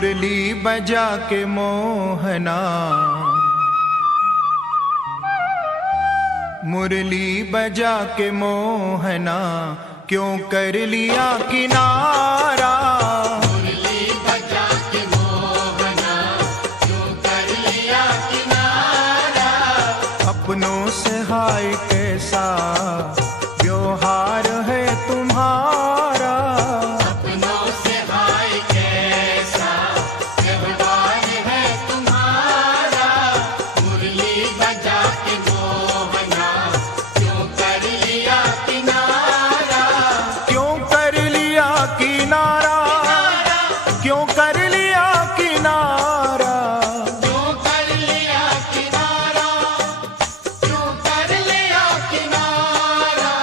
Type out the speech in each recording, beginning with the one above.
मुरली बजा के मोहना, मुरली बजा के मोहना, क्यों कर लिया किनारा। मुरली बजा के मोहना, क्यों कर लिया किनारा। अपनों से हाय कैसा व्यवहार है तुम्हारा। अपनों से हाय कैसा व्यवहार है तुम्हारा। मुरली बजा के मोहना, क्यों कर लिया किनारा। क्यों कर लिया किनारा, क्यों कर लिया किनारा। क्यों कर लिया किनारा, क्यों कर लिया किनारा।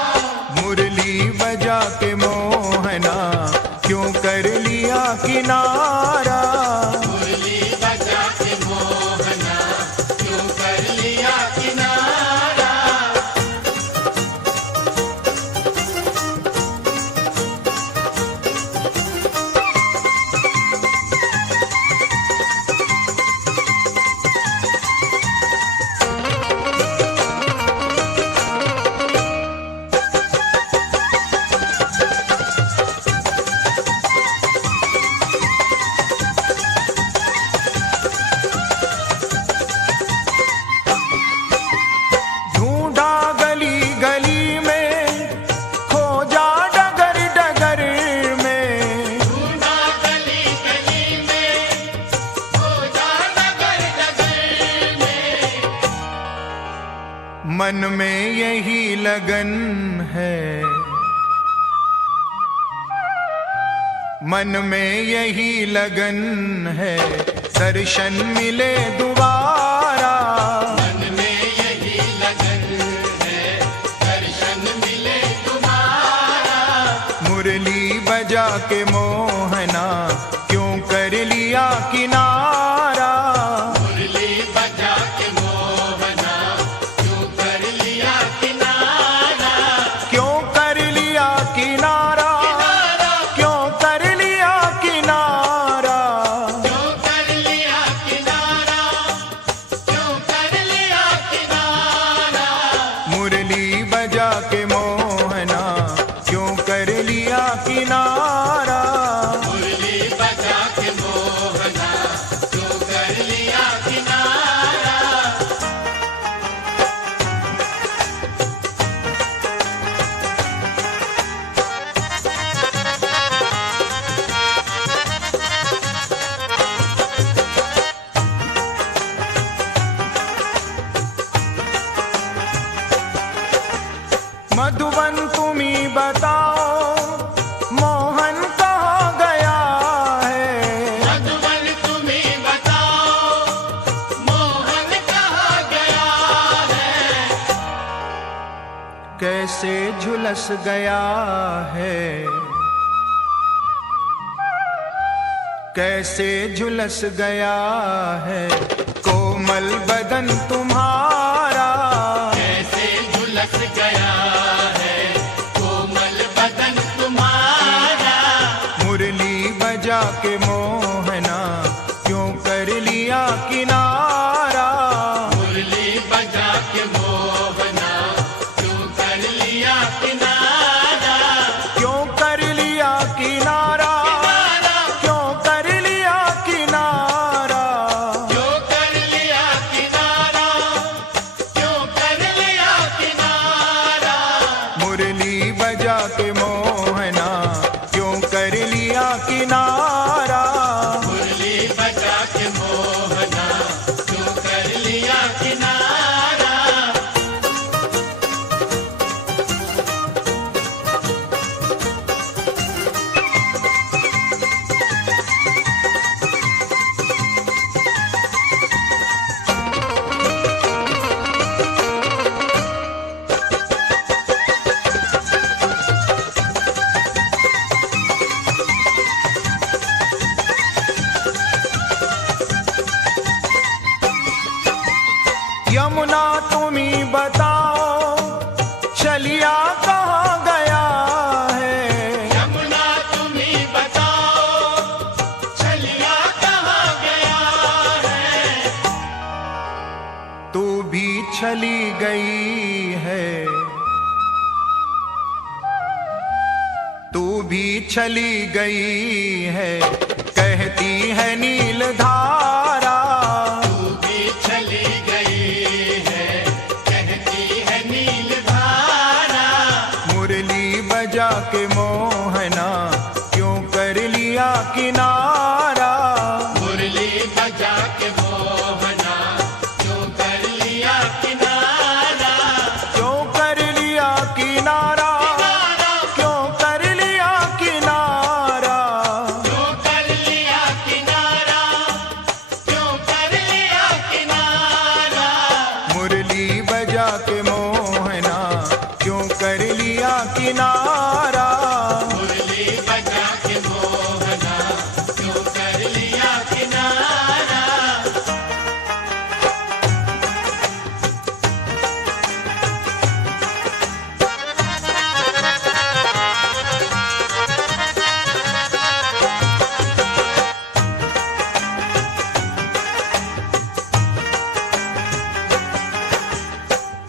मुरली बजा के मोहना, क्यों कर लिया किनारा। मुरली बजा के मोहना, क्यों कर लिया किनारा। ढूंढा गली गली में, खोजा डगर डगर में। ढूंढा गली गली में, खोजा नगर नगर में। मन में यही लगन है, मन में यही लगन है, दर्शन मिले दोबारा। मन में यही लगन है, दर्शन मिले तुम्हारा। मुरली बजा के मोहना, क्यों कर लिया किनारा। मुरली बजा के मोहना, क्यों कर लिया किनारा। क्यों कर लिया किनारा, क्यों कर लिया किनारा। क्यों कर लिया किनारा, क्यों कर लिया किनारा। मुरली बजा के मोहना, क्यों कर लिया किनारा। मुरली बजा के मोहना, क्यों कर लिया किनारा। मधुबन तुम्ही बताओ, मोहन कहाँ गया है। मधुबन तुम्ही बताओ, मोहन कहाँ गया है। कैसे झुलस गया है, कैसे झुलस गया है, कोमल बदन तुम्हारा। कैसे झुलस गया है, कोमल बदन तुम्हारा। मुरली बजा के मोहना, क्यों कर लिया किनारा। मुरली बजा के मोहना, क्यों कर लिया किनारा। क्यों कर लिया किनारा, क्यों कर लिया किनारा। क्यों कर लिया किनारा, क्यों कर लिया किनारा। मुरली बजा के मोहना, क्यों कर लिया किनारा। मुरली बजा के मोहना, क्यों कर लिया किनारा। चली गई है, तू भी चली गई है, कहती है नील धारा। तू भी चली गई है, कहती है नील धारा। मुरली बजा के मोहना क्यों कर लिया किनारा। मुरली बजा के मोहना क्यों कर लिया किनारा। क्यों कर लिया किनारा, क्यों कर लिया किनारा। क्यों कर लिया किनारा, क्यों कर लिया किनारा। मुरली बजा के मोहना क्यों कर लिया किनारा। मुरली बजा के मोहना क्यों कर लिया किनारा।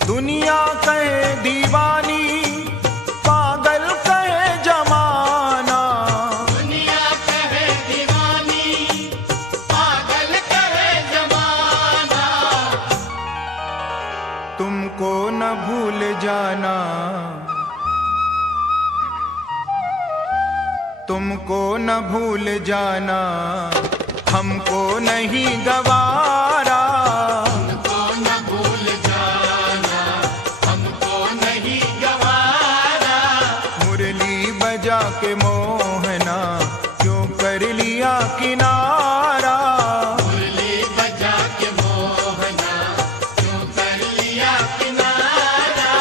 दुनिया कहे दीवानी, पागल कहे जमाना। दुनिया कहे दीवानी, पागल कहे जमाना। तुमको न भूल जाना, तुमको न भूल जाना, हमको नहीं गवारा। हमको न भूल जाना, हमको नहीं गवारा। मुरली बजा के मोहना क्यों कर लिया किनारा। मुरली बजा के मोहना क्यों कर लिया किनारा।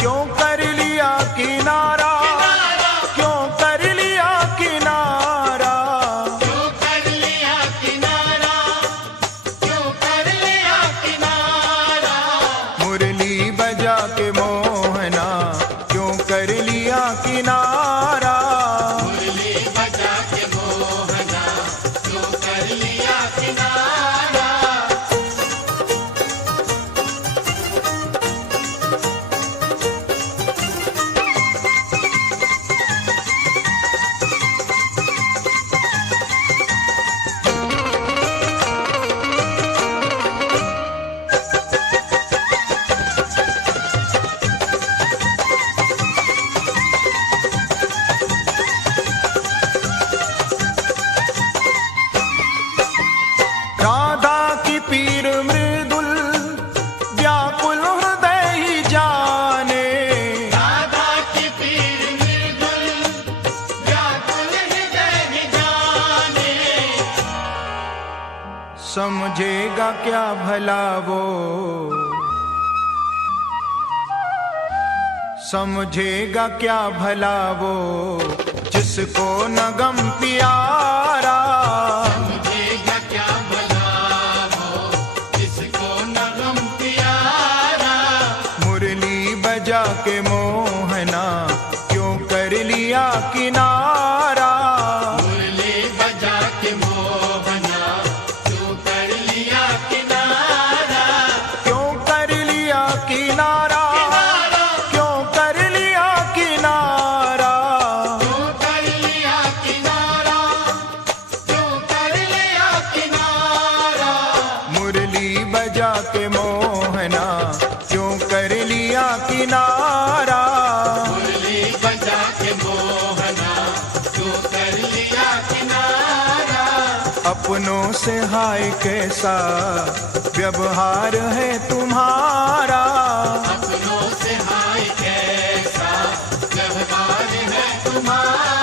क्यों कर लिया किनारा, क्यों कर लिया किनारा। क्यों कर लिया किनारा, क्यों कर लिया किनारा। मुरली बजा के मोहना क्यों कर लिया किनारा। मुरली बजा के मोहना क्यों कर लिया किनारा। राधा की पीर मृदुल व्याकुल हृदय ही जाने। राधा की पीर मृदुल व्याकुल हृदय ही जाने। समझेगा क्या भला वो, समझेगा क्या भला वो, जिसको न गम प्यारा। समझेगा क्या भला वो, जिसको न गम प्यारा। मुरली बजा के मोहना क्यों कर लिया किनारा। मुरली बजा के मोहना क्यों कर लिया किनारा। क्यों कर लिया किनारा, क्यों कर लिया किनारा। क्यों कर लिया किनारा, क्यों कर लिया किनारा। मुरली बजा के मोहना क्यों कर लिया किनारा। मुरली बजा के मोहना क्यों कर लिया किनारा। अपनों से हाय कैसा व्यवहार है तुम्हारा। अपनों से हाय कैसा व्यवहार है तुम्हारा।